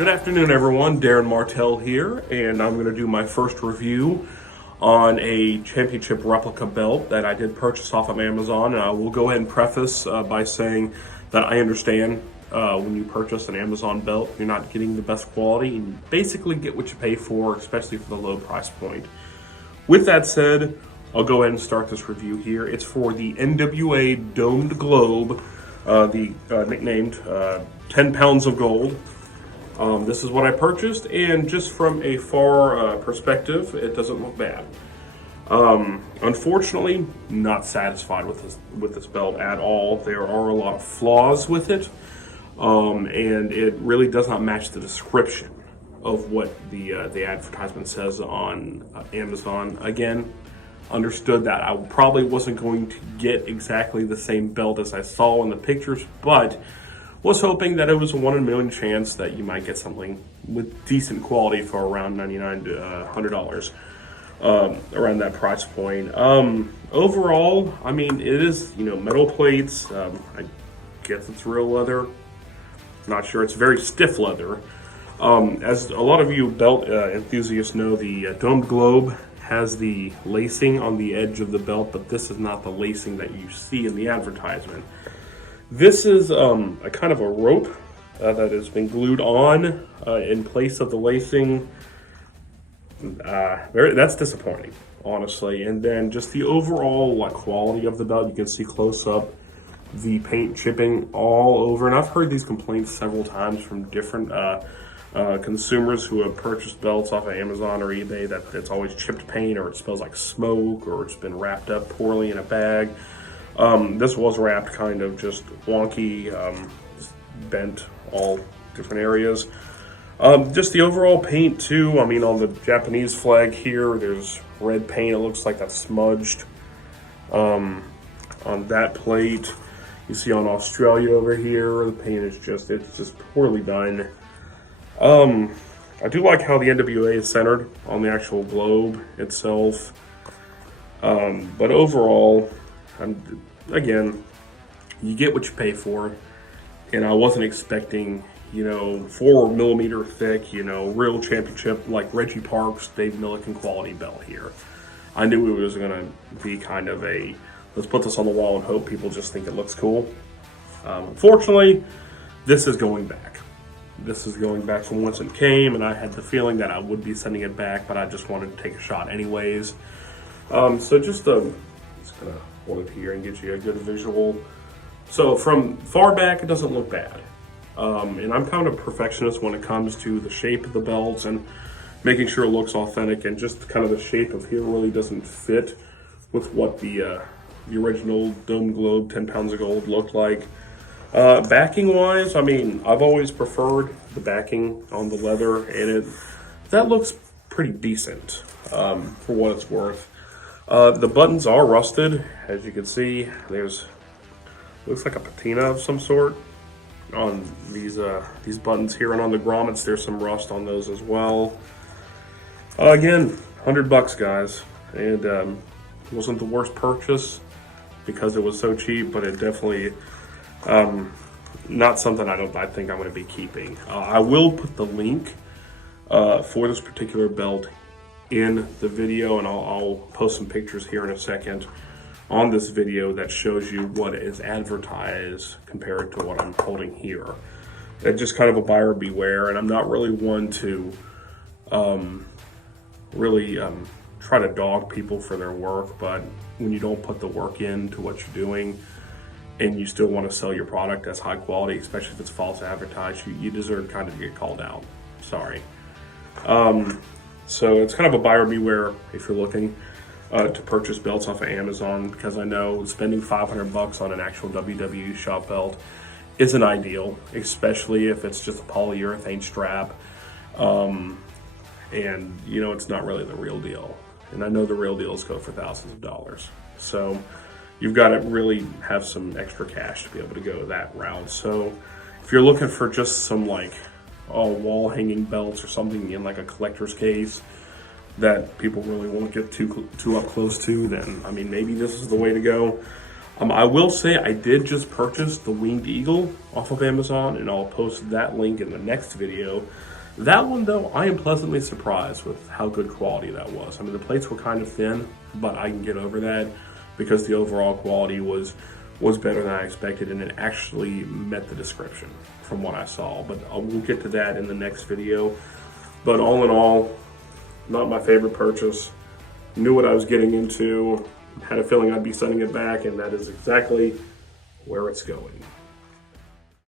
Good afternoon, everyone. Darren Martell here, and I'm going to do my first review on a championship replica belt that I did purchase off of Amazon. And I will go ahead and preface by saying that I understand when you purchase an Amazon belt, you're not getting the best quality. You basically get what you pay for, especially for the low price point. With that said, I'll go ahead and start this review here. It's for the NWA Domed Globe, nicknamed 10 Pounds of Gold. This is what I purchased, and just from a far perspective, it doesn't look bad. Unfortunately, not satisfied with this belt at all. There are a lot of flaws with it, and it really does not match the description of what the advertisement says on Amazon. Again, understood that I probably wasn't going to get exactly the same belt as I saw in the pictures, but was hoping that it was a 1 in a million chance that you might get something with decent quality for around $99 to $100, around that price point. Overall, I mean, it is, metal plates. I guess it's real leather. Not sure. It's very stiff leather. As a lot of you belt enthusiasts know, the Domed Globe has the lacing on the edge of the belt, but this is not the lacing that you see in the advertisement. This is a kind of a rope that has been glued on in place of the lacing. That's disappointing, honestly. And then just the overall quality of the belt, you can see close up the paint chipping all over. And I've heard these complaints several times from different consumers who have purchased belts off of Amazon or eBay, that it's always chipped paint, or it smells like smoke, or it's been wrapped up poorly in a bag. This was wrapped kind of just wonky, bent all different areas. Just the overall paint too. I mean, on the Japanese flag here, there's red paint. It looks like that's smudged on that plate. You see on Australia over here, the paint is it's just poorly done. I do like how the NWA is centered on the actual globe itself. But overall, again, you get what you pay for, and I wasn't expecting, 4mm thick, real championship like Reggie Parks, Dave Milliken quality belt here. I knew it was going to be kind of a, let's put this on the wall and hope people just think it looks cool. Unfortunately, this is going back. This is going back from whence it came, and I had the feeling that I would be sending it back, but I just wanted to take a shot anyways. So just gonna hold it here and get you a good visual. So from far back, it doesn't look bad. And I'm kind of a perfectionist when it comes to the shape of the belts and making sure it looks authentic, and just kind of the shape of here really doesn't fit with what the original Dome Globe 10 Pounds of Gold looked like. Backing wise, I mean, I've always preferred the backing on the leather, and that looks pretty decent for what it's worth. The buttons are rusted, as you can see. Looks like a patina of some sort on these buttons here, and on the grommets there's some rust on those as well. Again, $100, guys, and wasn't the worst purchase because it was so cheap, but it definitely not something I think I'm going to be keeping. I will put the link for this particular belt in the video, and I'll post some pictures here in a second on this video that shows you what is advertised compared to what I'm holding here. It's just kind of a buyer beware, and I'm not really one to try to dog people for their work, but when you don't put the work into what you're doing and you still want to sell your product as high quality, especially if it's false advertised, you deserve kind of to get called out. Sorry. So it's kind of a buyer beware if you're looking to purchase belts off of Amazon, because I know spending $500 on an actual WWE shop belt isn't ideal, especially if it's just a polyurethane strap, and it's not really the real deal. And I know the real deals go for thousands of dollars, so you've got to really have some extra cash to be able to go that route. So if you're looking for just some wall hanging belts or something in like a collector's case that people really won't get too up close to, then I mean, maybe this is the way to go. I will say I did just purchase the Winged Eagle off of Amazon, and I'll post that link in the next video. That one, though, I am pleasantly surprised with how good quality that was. I mean, the plates were kind of thin, but I can get over that because the overall quality was better than I expected, and it actually met the description from what I saw. But we'll get to that in the next video. But all in all, not my favorite purchase. Knew what I was getting into. Had a feeling I'd be sending it back, and that is exactly where it's going.